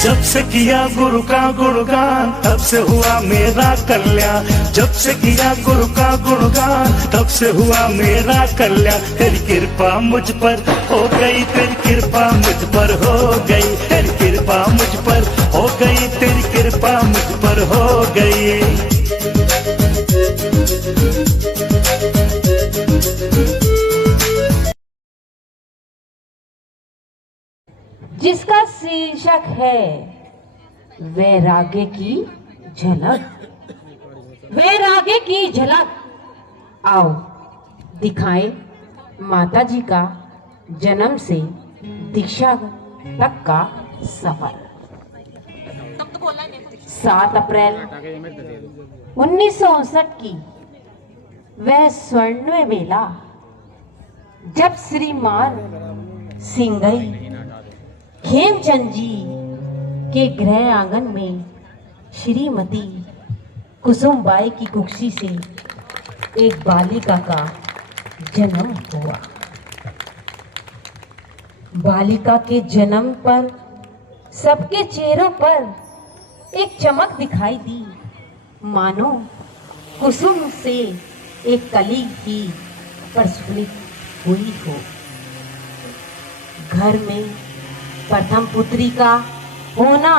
जब से किया गुरु का गुणगान तब से हुआ मेरा कल्याण। जब से किया गुरु का गुणगान तब से हुआ मेरा कल्याण। तेरी कृपा मुझ पर हो गई, तेरी कृपा मुझ पर हो गई, तेरी कृपा मुझ पर हो गई, तेरी कृपा मुझ पर हो गई। जिसका शीर्षक है वैराग्य की झलक। वैराग्य की झलक। आओ दिखाएं माता जी का जन्म से दीक्षा तक का सफर। 7 अप्रैल 1959 की वह स्वर्णिम बेला जब श्रीमान सिंगई खेमचंद जी के गृह आंगन में श्रीमती कुसुमबाई की कुक्षी से एक बालिका का जन्म हुआ। बालिका के जन्म पर सबके चेहरों पर एक चमक दिखाई दी, मानो कुसुम से एक कली की प्रस्फुलित हुई हो। घर में प्रथम पुत्री का होना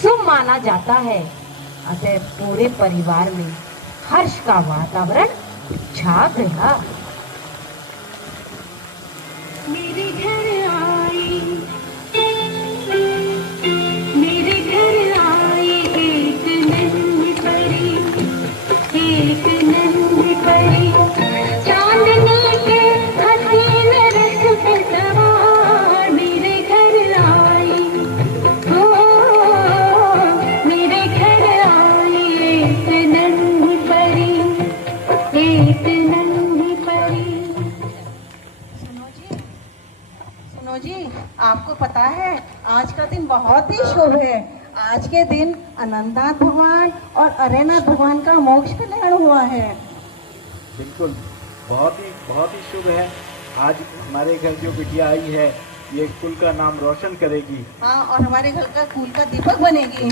शुभ माना जाता है, अतः पूरे परिवार में हर्ष का वातावरण छा गया। मेरे घर आई, मेरे घर आई एक नन्ही परी, एक नन्ही परी, चांदनी के हसीन रस पे सवार। मेरे घर आई, ओ मेरे घर आई एक नन्ही परी, एक नन्ही परी। सुनो जी, आपको पता है आज का दिन बहुत ही शुभ है। आज के दिन अनंतनाथ भगवान और अरेनाथ भगवान का मोक्ष कल्याण हुआ है। बिल्कुल, बहुत ही शुभ है। आज हमारे घर जो बिटिया आई है ये कुल का नाम रोशन करेगी। हाँ, और हमारे घर का कुल का दीपक बनेगी।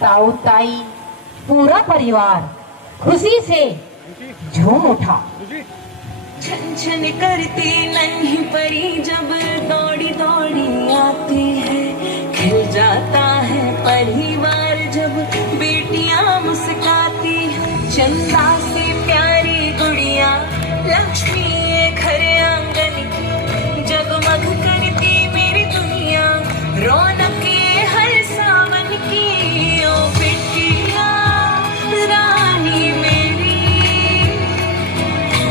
ताऊ ताई पूरा परिवार खुशी से झूम उठा। छन छन करती नन्ही परी जब दौड़ी दौड़ी आती है, खिल जाता है परिवार जब बेटियां मुस्काती है। चंदा से प्यारी गुड़िया लक्ष्मी घर आंगन की, जगमग करती मेरी दुनिया रौनक हर सावन की। ओ बेटिया रानी मेरी,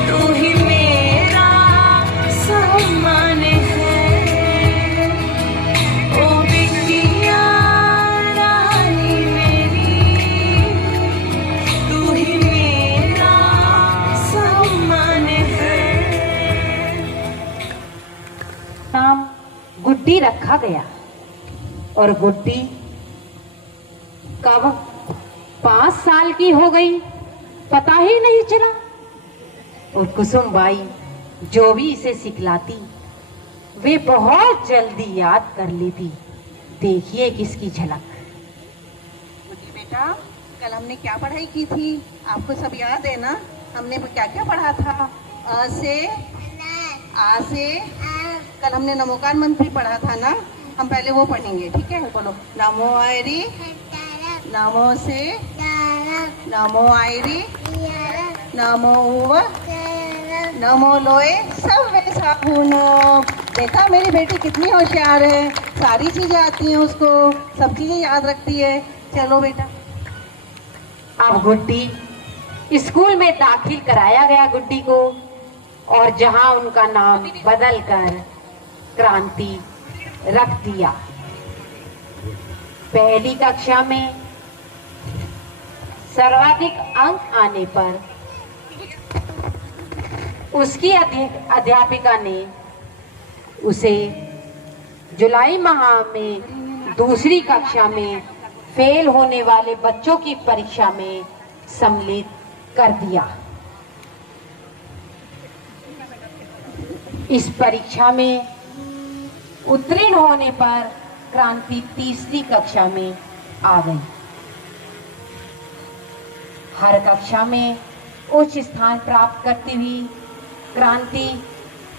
तू ही मेरा सम्मान है। ओ बेटिया रानी मेरी, तू ही मेरा सम्मान है। नाम गुड्डी रखा गया और गुड्डी कब 5 साल की हो गई पता ही नहीं चला। और कुसुमबाई जो भी इसे सिखलाती वे बहुत जल्दी याद कर लेती। देखिए किसकी झलक। मुझे बेटा, कल हमने क्या पढ़ाई की थी आपको सब याद है ना? हमने क्या क्या पढ़ा था? आ से कल हमने नमोकार मंत्र भी पढ़ा था ना। हम पहले वो पढ़ेंगे, ठीक है? बोलो नमो आयरी, नमो से, नमो आयरी, नमो उव, नमो लोए सब वे साबुन। देखा मेरी बेटी कितनी होशियार है, सारी चीजें आती हैं उसको, सब चीजें याद रखती है। चलो बेटा। अब गुड्डी स्कूल में दाखिल कराया गया गुड्डी को, और जहां उनका नाम बदलकर क्रांति रख दिया। पहली कक्षा में सर्वाधिक अंक आने पर उसकी अध्यापिका ने उसे जुलाई माह में दूसरी कक्षा में फेल होने वाले बच्चों की परीक्षा में सम्मिलित कर दिया। इस परीक्षा में उत्तीर्ण होने पर क्रांति तीसरी कक्षा में आ गई। हर कक्षा में उच्च स्थान प्राप्त करती हुई क्रांति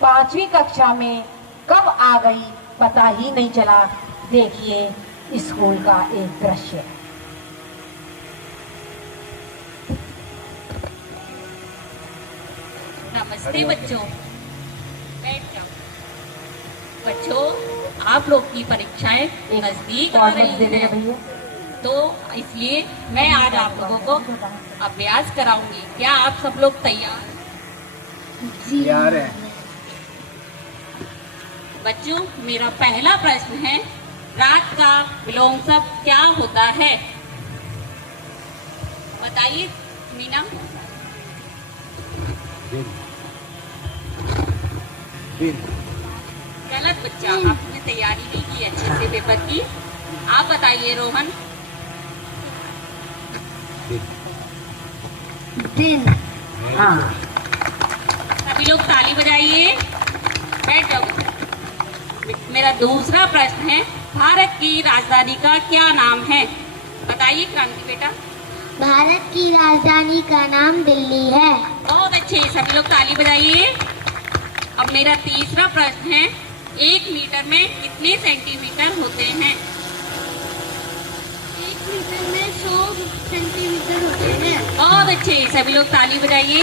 पांचवी कक्षा में कब आ गई पता ही नहीं चला। देखिए स्कूल का एक दृश्य। नमस्ते बच्चों, बैठ जाओ। बच्चों, आप लोग की परीक्षाएं नजदीक आ रही हैं, तो इसलिए मैं आज आप लोगों को अभ्यास कराऊंगी। क्या आप सब लोग तैयार? तैयार है। बच्चों, मेरा पहला प्रश्न है, रात का विलोम शब्द क्या होता है? बताइए मीना। गलत बच्चा, आपने तैयारी नहीं की अच्छे से पेपर की। आप बताइए रोहन। दिन। हाँ, सभी लोग ताली बजाइए। बैठ जाओ। मेरा दूसरा प्रश्न है, भारत की राजधानी का क्या नाम है? बताइए क्रांति बेटा। भारत की राजधानी का नाम दिल्ली है। बहुत अच्छे, सभी लोग ताली बजाइए। अब मेरा तीसरा प्रश्न है, 1 मीटर में कितने सेंटीमीटर होते हैं? 1 मीटर में 100 सेंटीमीटर होते हैं। बहुत अच्छे, सभी लोग ताली बजाइए।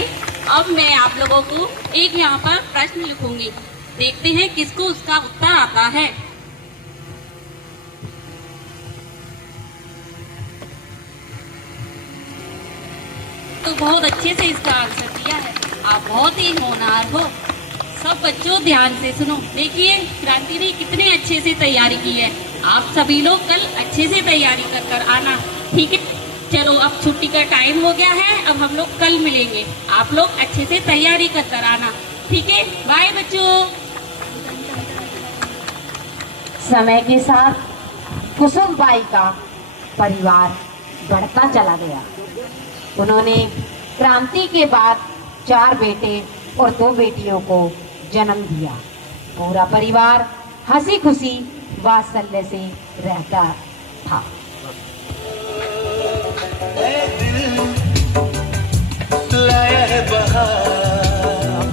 अब मैं आप लोगों को एक यहाँ पर प्रश्न लिखूंगी, देखते हैं किसको उसका उत्तर आता है। तो बहुत अच्छे से इसका आंसर दिया है। आप बहुत ही होनहार हो। सब बच्चों ध्यान से सुनो। देखिए क्रांति ने कितने अच्छे से तैयारी की है। आप सभी लोग कल अच्छे से तैयारी कर कर आना, ठीक है? चलो अब छुट्टी का टाइम हो गया है, अब हम लोग कल मिलेंगे। आप लोग अच्छे से तैयारी कर कर आना, ठीक है? बाय बच्चों। समय के साथ कुसुमबाई का परिवार बढ़ता चला गया। उन्होंने क्रांति के बाद 4 बेटे और 2 बेटियों को जन्म दिया। पूरा परिवार हंसी खुशी वात्सल्य से रहता था। लाया है बहार,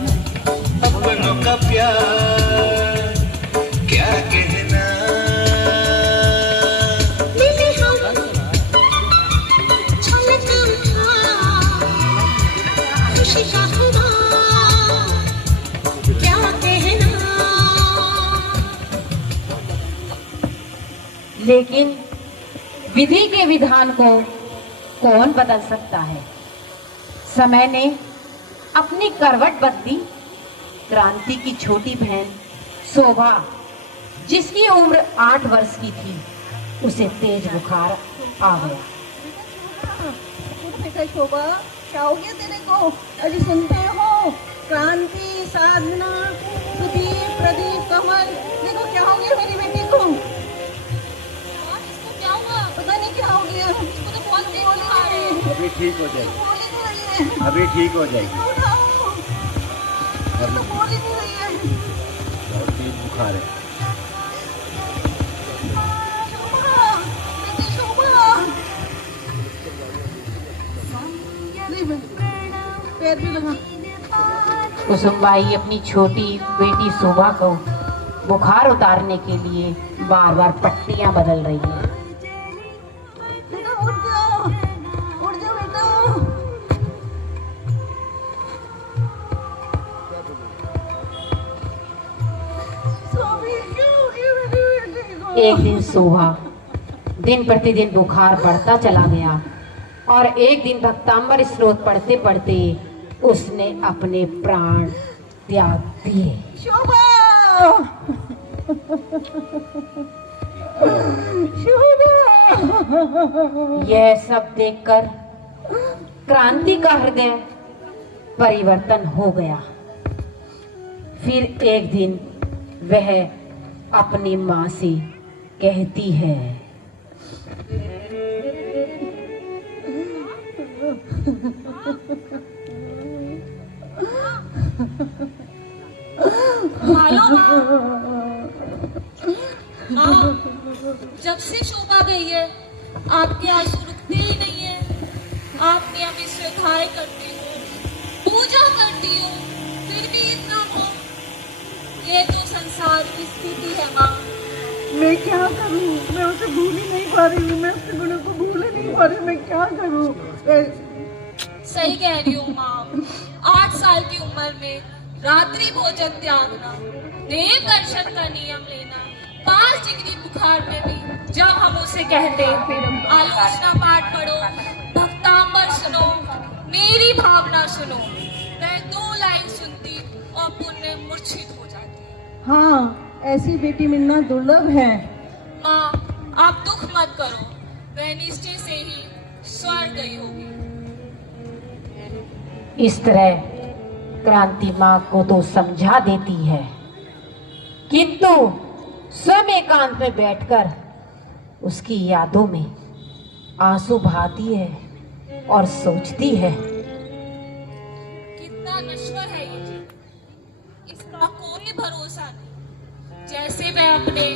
अपनों का प्यार, क्या कहना। मिले हम छलक उठा खुशी का हुआ, क्या कहना। लेकिन विधि के विधान को कौन बदल सकता है? समय ने अपनी करवट बदली। क्रांति की छोटी बहन शोभा, जिसकी उम्र 8 वर्ष की थी, उसे तेज बुखार आ गया। बेटा शोभा, क्या हो गया तेरे को? अभी सुनते हो, क्रांति, साधना, सुदीप, प्रदीप, कमल, देखो क्या हो गया मेरी बेटी को। इसको क्या हुआ? पता नहीं क्या हो गया। इसको तो बहुत तेज बुखार है। अभी ठीक हो जाएगी, बोल ही नहीं रही है। अभी ठीक हो जाएगी। उठाओ। इसको बोल ही नहीं रही है। बहुत तेज बुखार है। शोभा, बेटी शोभा। पैर भी लगा। कुसुमबाई अपनी छोटी बेटी शोभा को बुखार उतारने के लिए बार बार पट्टियां बदल रही है। बेटा उठ जाओ, उठ जाओ बेटा। स्वामी, क्या हो गया मेरी बेटी को? एक दिन शोभा दिन प्रतिदिन बुखार बढ़ता चला गया और एक दिन भक्तांबर स्रोत पढ़ते पढ़ते उसने अपने प्राण त्याग दिए। शोभा, शोभा। यह सब देखकर क्रांति का हृदय परिवर्तन हो गया। फिर एक दिन वह अपनी माँ से कहती है, जब से शोभा गई है आपके आंसू रुकते ही नहीं है। आप नियमित श्रद्धाएं करती हो, पूजा करती हो, फिर भी इतना मौन। ये तो संसार की स्थिति है माँ। मैं क्या करूं? मैं उसे भूल ही नहीं पा रही हूँ, मैं अपने गुणों को भूल ही नहीं पा रही हूँ। मैं क्या करूं? सही कह रही हूँ माँ। 8 साल की उम्र में रात्रि भोजन त्यागना, देव दर्शन का नियम लेना, 5 डिग्री बुखार में भी जब हम उसे कहते आलोचना पाठ पढ़ो, भक्तांबर सुनो, मेरी भावना सुनो, वह 2 लाइन सुनती और पुण्य मूर्छित हो जाती। हाँ, ऐसी बेटी मिलना दुर्लभ है। माँ, आप दुख मत करो, वह निश्चय से ही स्वर्ग गई होगी। इस तरह क्रांति माँ को तो समझा देती है, किंतु स्वयं एकांत में बैठकर उसकी यादों में आंसू बहाती है और सोचती है, कितना नश्वर है ये जीवन, इसका कोई भरोसा नहीं। जैसे वह अपने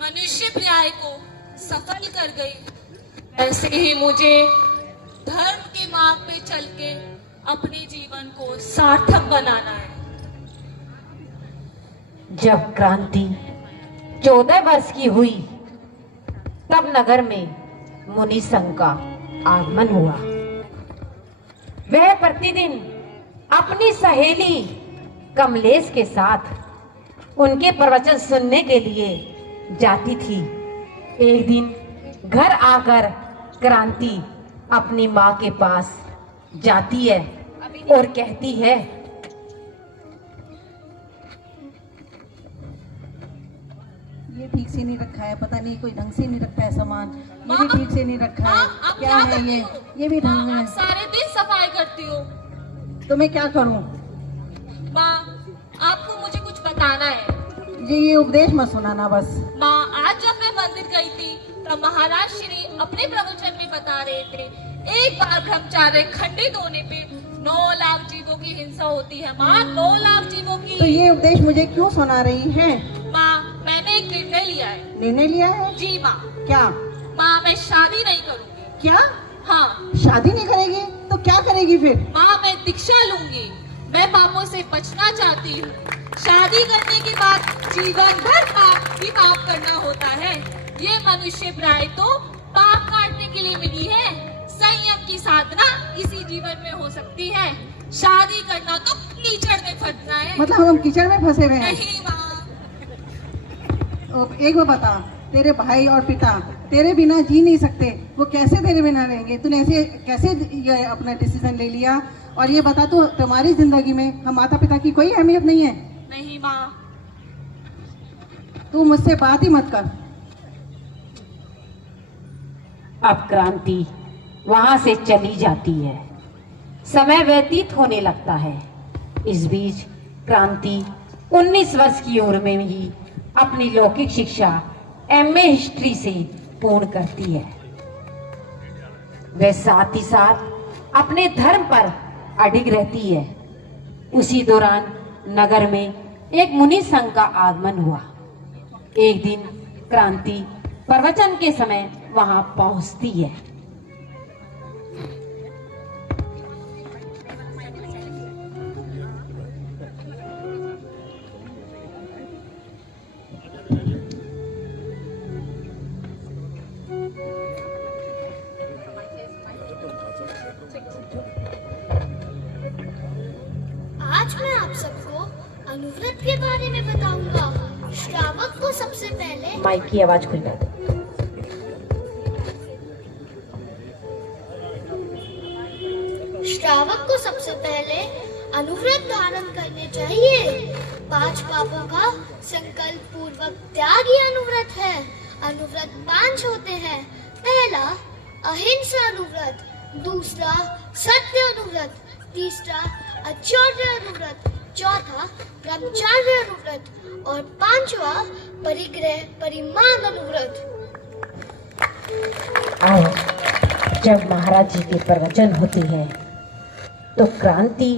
मनुष्य पर्याय को सफल कर गई, वैसे ही मुझे धर्म के मार्ग पे चल के अपने जीवन को सार्थक बनाना है। जब क्रांति 14 वर्ष की हुई तब नगर में मुनि संघ का आगमन हुआ। वह प्रतिदिन अपनी सहेली कमलेश के साथ उनके प्रवचन सुनने के लिए जाती थी। एक दिन घर आकर क्रांति अपनी माँ के पास जाती है और कहती है, ये ठीक से नहीं रखा है, पता नहीं कोई ढंग से नहीं रखा है सामान, ये भी माँ, ठीक से नहीं रखा माँ, है। आप क्या है करती ये? हो? ये भी ढंग माँ, है। आप सारे दिन सफाई करती हो। तो मैं क्या करूं? माँ, आपको मुझे कुछ बताना है। ये उपदेश मत सुनाना बस। माँ, आज जब मैं मंदिर गई थी तब महाराज श्री अपने प्रवचन में बता रहे थे, एक बार ब्रह्मचार्य खंडित होने पे 9 लाख जीवों की हिंसा होती है। माँ, 9 लाख जीवों की। तो ये उपदेश मुझे क्यों सुना रही है? माँ, मैंने एक निर्णय लिया है। निर्णय लिया है? जी माँ। क्या? माँ, मैं शादी नहीं करूँगी। क्या? हाँ। शादी नहीं करेगी तो क्या करेगी फिर? माँ, मैं दीक्षा लूंगी। मैं पापों से बचना चाहती हूँ। शादी करने के बाद जीवन भर पाप ही पाप करना होता है। ये मनुष्य प्राय तो पाप काटने के लिए मिली है। संयम की साधना इसी जीवन में हो सकती है। शादी करना तो कीचड़ में फंसना है। मतलब हम कीचड़ में फंसे हुए हैं? नहीं माँ। एक बार बता, तेरे भाई और पिता तेरे बिना जी नहीं सकते, वो कैसे तेरे बिना रहेंगे? तूने ऐसे कैसे ये अपना डिसीजन ले लिया? और ये बता, तो तुम्हारी जिंदगी में हम माता पिता की कोई अहमियत नहीं है? नहीं माँ। तू मुझसे बात ही मत कर। अब क्रांति वहां से चली जाती है। समय व्यतीत होने लगता है। इस बीच क्रांति 19 वर्ष की उम्र में ही अपनी लौकिक शिक्षा MA हिस्ट्री से पूर्ण करती है। वह साथ ही साथ अपने धर्म पर अडिग रहती है। उसी दौरान नगर में एक मुनि संघ का आगमन हुआ। एक दिन क्रांति प्रवचन के समय वहां पहुंचती है। आज मैं आप सबको अनुव्रत के बारे में बताऊंगा। श्रावक को सबसे पहले माइक की आवाज खुल गई। श्रावक को सबसे पहले अनुव्रत धारण करने चाहिए। 5 पापों का संकल्प पूर्वक त्याग ही अनुव्रत है। अनुव्रत 5 होते हैं। पहला अहिंसा अनुव्रत, दूसरा सत्य अनुव्रत, तीसरा अचौर्य अनुव्रत, चौथा ब्रह्मचार्य अनुव्रत और 5वां परिग्रह परिमाण अनुव्रत। आओ, जब महाराज जी के प्रवचन होते हैं तो क्रांति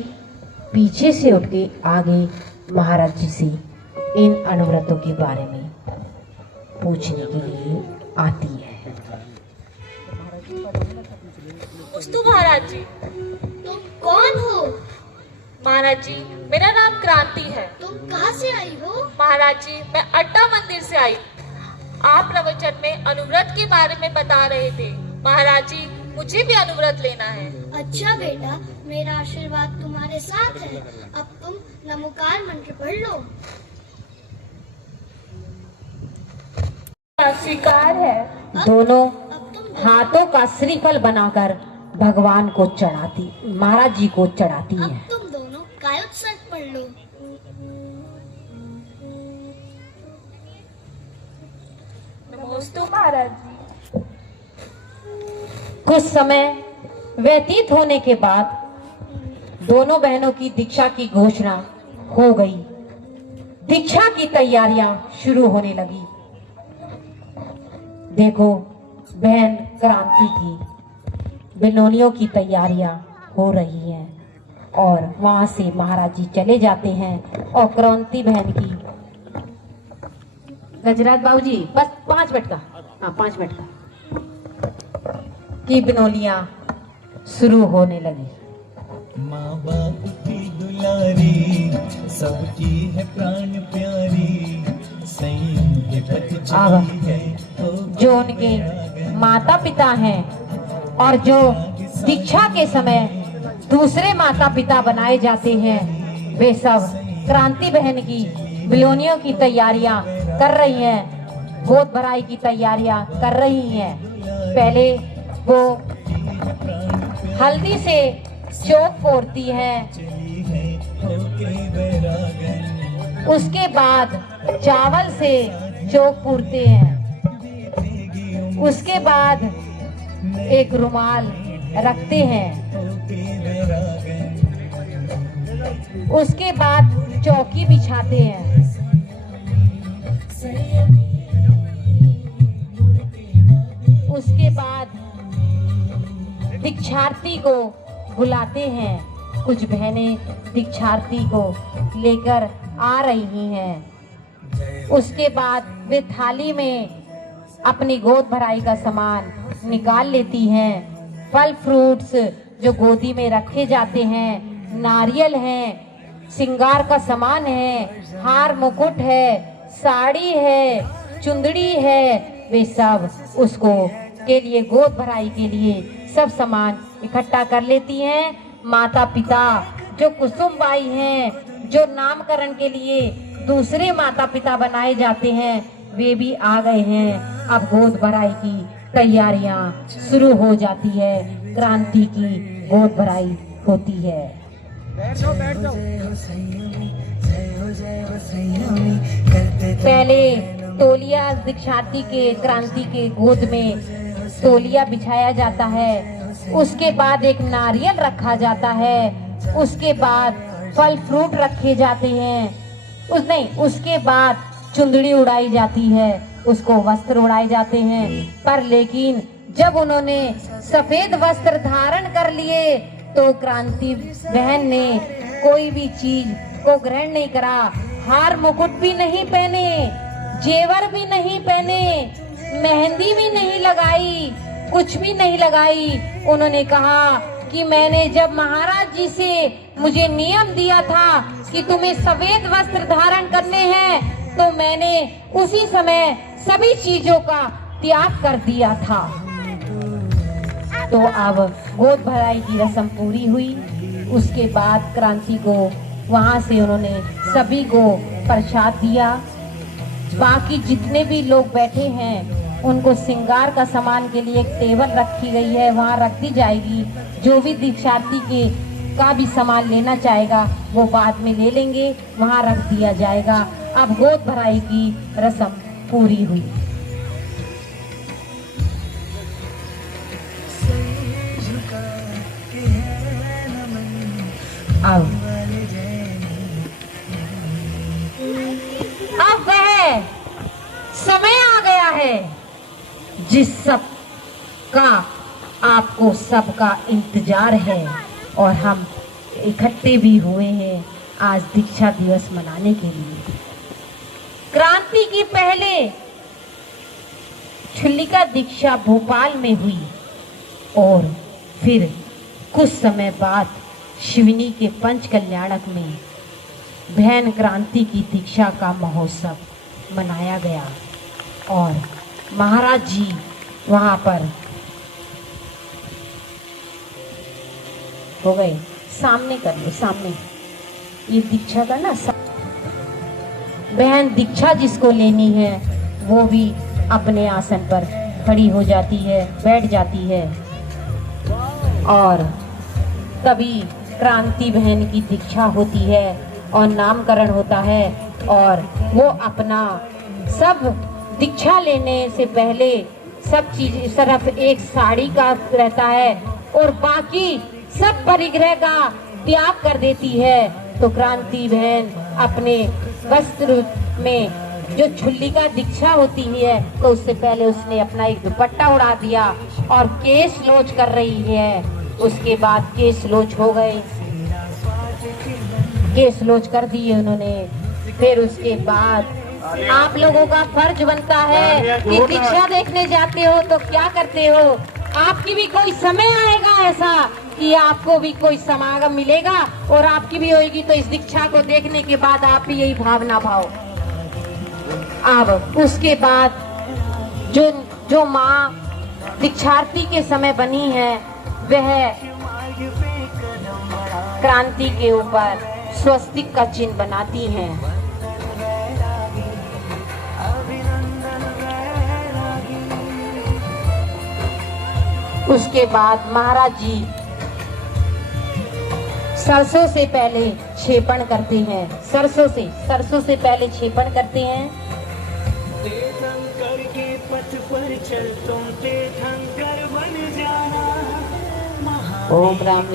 पीछे से उठ के आगे महाराज जी से इन अनुव्रतों के बारे में पूछने के लिए आती है। नमोस्तु महाराज जी। तुम कौन हो? महाराज जी, मेरा नाम क्रांति है। तुम कहाँ से आई हो? महाराज जी, मैं अड्डा मंदिर से आई। आप प्रवचन में अनुव्रत के बारे में बता रहे थे। महाराज जी, मुझे भी अनुव्रत लेना है। अच्छा बेटा, मेरा आशीर्वाद तुम्हारे साथ है। अब तुम नमोकार मंत्र पढ़ लो। स्वीकार है। दोनों अब तुम हाथों का श्रीफल बनाकर भगवान को चढ़ाती, महाराज जी को चढ़ाती अब है। तुम दोनों कायोत्सर्ग पढ़ लो। नमोस्तु महाराज जी। कुछ समय व्यतीत होने के बाद दोनों बहनों की दीक्षा की घोषणा हो गई। दीक्षा की तैयारियां शुरू होने लगी। देखो, बहन क्रांति की बिनोनियों की तैयारियां हो रही हैं और वहां से महाराज जी चले जाते हैं और क्रांति बहन की गजराज बाबूजी बस 5 मिनट का, हाँ 5 मिनट का की बिनोलियां शुरू होने लगी। माँ बाप की दुलारी सबकी है प्राण प्यारी, सही अब जो उनके माता पिता हैं और जो दीक्षा के समय दूसरे माता पिता बनाए जाते हैं, वे सब क्रांति बहन की बिलोनियों की तैयारियां कर रही हैं, गोद भराई की तैयारियां कर रही हैं। पहले वो हल्दी से चौक फोड़ती हैं, उसके बाद चावल से चौक पूरते हैं, उसके बाद एक रुमाल रखते हैं, उसके बाद चौकी बिछाते हैं, उसके बाद दीक्षार्थी को बुलाते हैं। कुछ बहनें दीक्षार्थी को लेकर आ रही हैं। उसके बाद वे थाली में अपनी गोद भराई का सामान निकाल लेती हैं। फल फ्रूट्स जो गोदी में रखे जाते हैं, नारियल हैं, श्रृंगार का सामान है, हार मुकुट है, साड़ी है, चुंदड़ी है, वे सब उसको के लिए गोद भराई के लिए सब सामान इकट्ठा कर लेती हैं। माता पिता जो कुसुमबाई हैं, जो नामकरण के लिए दूसरे माता पिता बनाए जाते हैं, वे भी आ गए हैं। अब गोद भराई की तैयारियां शुरू हो जाती है। क्रांति की गोद भराई होती है। पहले तौलिया दीक्षार्थी के क्रांति के गोद में तौलिया बिछाया जाता है, उसके बाद एक नारियल रखा जाता है, उसके बाद फल फ्रूट रखे जाते हैं, उसके बाद चुंदड़ी उड़ाई जाती है, उसको वस्त्र उड़ाए जाते हैं। पर लेकिन जब उन्होंने सफेद वस्त्र धारण कर लिए तो क्रांति बहन ने कोई भी चीज को ग्रहण नहीं करा। हार मुकुट भी नहीं पहने, जेवर भी नहीं पहने, मेहंदी भी नहीं लगाई, कुछ भी नहीं लगाई। उन्होंने कहा कि मैंने जब महाराज जी से मुझे नियम दिया था कि तुम्हें सफेद वस्त्र धारण करने हैं, तो मैंने उसी समय सभी चीजों का त्याग कर दिया था। तो अब गोद भराई की रस्म पूरी हुई। उसके बाद क्रांति को वहां से उन्होंने सभी को प्रसाद दिया। बाकी जितने भी लोग बैठे हैं उनको श्रृंगार का सामान के लिए एक टेबल रखी गई है, वहां रख दी जाएगी। जो भी दीक्षार्थी के का भी सामान लेना चाहेगा वो बाद में ले लेंगे, वहां रख दिया जाएगा। अब गोद भराई की रस्म पूरी हुई। अब वह समय आ गया है जिस सब का आपको सबका इंतजार है और हम इकट्ठे भी हुए हैं आज दीक्षा दिवस मनाने के लिए। क्रांति की पहले छुल्लिका दीक्षा भोपाल में हुई और फिर कुछ समय बाद शिवनी के पंच कल्याणक में बहन क्रांति की दीक्षा का महोत्सव मनाया गया और महाराज जी वहाँ पर हो गए। सामने कर लो, सामने ये दीक्षा का ना बहन दीक्षा जिसको लेनी है वो भी अपने आसन पर खड़ी हो जाती है, बैठ जाती है और तभी क्रांति बहन की दीक्षा होती है और नामकरण होता है और वो अपना सब दीक्षा लेने से पहले सब चीज सिर्फ एक साड़ी का रहता है और बाकी सब परिग्रह का त्याग कर देती है। तो क्रांति बहन अपने वस्त्र में जो छुल्लिका दीक्षा होती है तो उससे पहले उसने अपना एक दुपट्टा उड़ा दिया और केस लोच कर रही है। उसके बाद केस लोच हो गए, केस लोच कर दिए उन्होंने। फिर उसके बाद आप लोगों का फर्ज बनता है कि दीक्षा देखने जाते हो तो क्या करते हो, आपकी भी कोई समय आएगा ऐसा कि आपको भी कोई समागम मिलेगा और आपकी भी होगी, तो इस दीक्षा को देखने के बाद आप भी यही भावना भाव। अब उसके बाद जो माँ दीक्षार्थी के समय बनी है वह क्रांति के ऊपर स्वस्तिक का चिन्ह बनाती हैं। उसके बाद महाराज जी सरसों से पहले छेपण करते हैं, सरसों से पहले छेपण करते हैं। ओम राम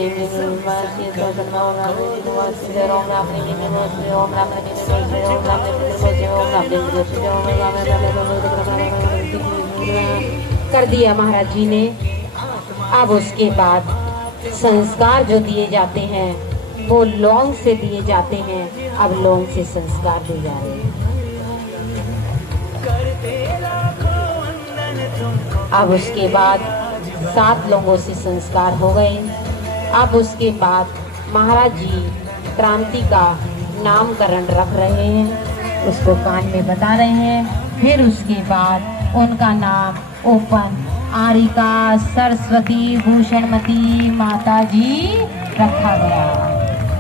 कर दिया महाराज जी ने। अब उसके बाद संस्कार जो दिए जाते हैं वो लौंग से दिए जाते हैं। अब लौंग से संस्कार दिए जा रहे हैं। अब उसके बाद 7 लोगों से संस्कार हो गए। अब उसके बाद महाराज जी क्रांति का नामकरण रख रहे हैं, उसको कान में बता रहे हैं। फिर उसके बाद उनका नाम ओपन आरिका सरस्वती भूषणमती माता जी रखा गया।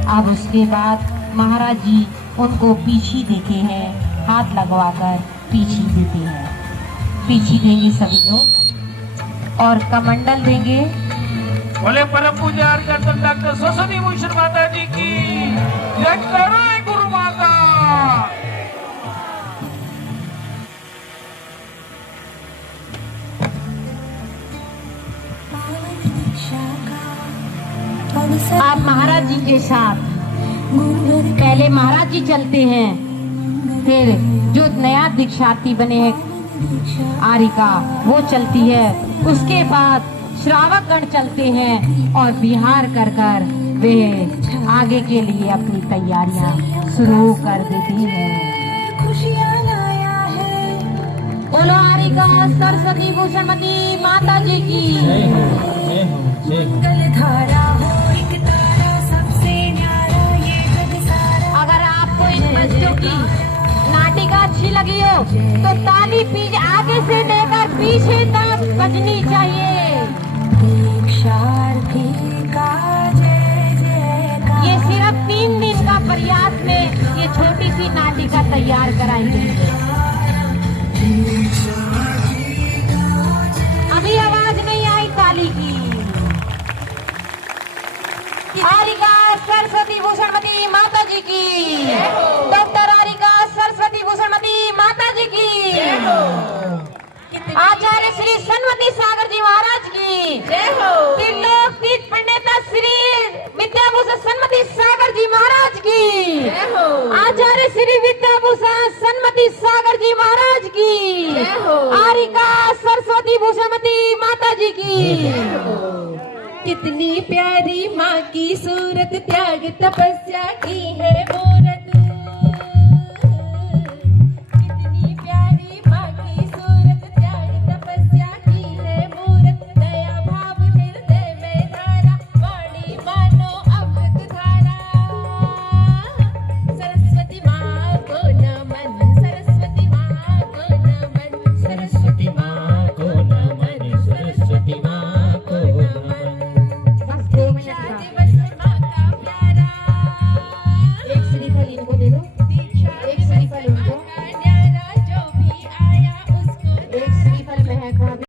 अब उसके बाद महाराज जी उनको पीछी देते हैं, हाथ लगवाकर पीछी देते हैं। पीछी देंगे सभी लोग और कमंडल देंगे। बोले परम पूज्य अर्चन डॉक्टर सरस्वती भूषण माता जी की जय करो गुरु माता। आप महाराज जी के साथ पहले महाराज जी चलते हैं, फिर जो नया दीक्षार्थी बने हैं आरिका वो चलती है। उसके बाद श्रावक गण चलते हैं और विहार कर कर वे आगे के लिए अपनी तैयारियां शुरू कर देती हैं। बोलो आरिका सरस्वती भूषणमती माता जी की। अगर आपको इन बच्चों की नाटिका अच्छी लगी हो तो ताली पीछे आगे से लेकर पीछे तक बजनी चाहिए। ये सिर्फ 3 दिन का प्रयास में ये छोटी सी नाटिका तैयार कराएंगे। अभी आवाज नहीं आई ताली की। आरिका सरस्वती भूषणमती माता जी की। डॉक्टर आरिका सरस्वती भूषणमती माता जी की। आचार्य श्री सन्मति सागर जी महाराज की। त्रिलोक तीर्थ पंडिता श्री विद्याभूषण सन्मति सागर जी महाराज की। आचार्य श्री विद्याभूषण सन्मति सागर जी महाराज की। आरिका सरस्वती भूषणमती माता जी की। कितनी प्यारी माँ की सूरत, त्याग तपस्या की है मूरत।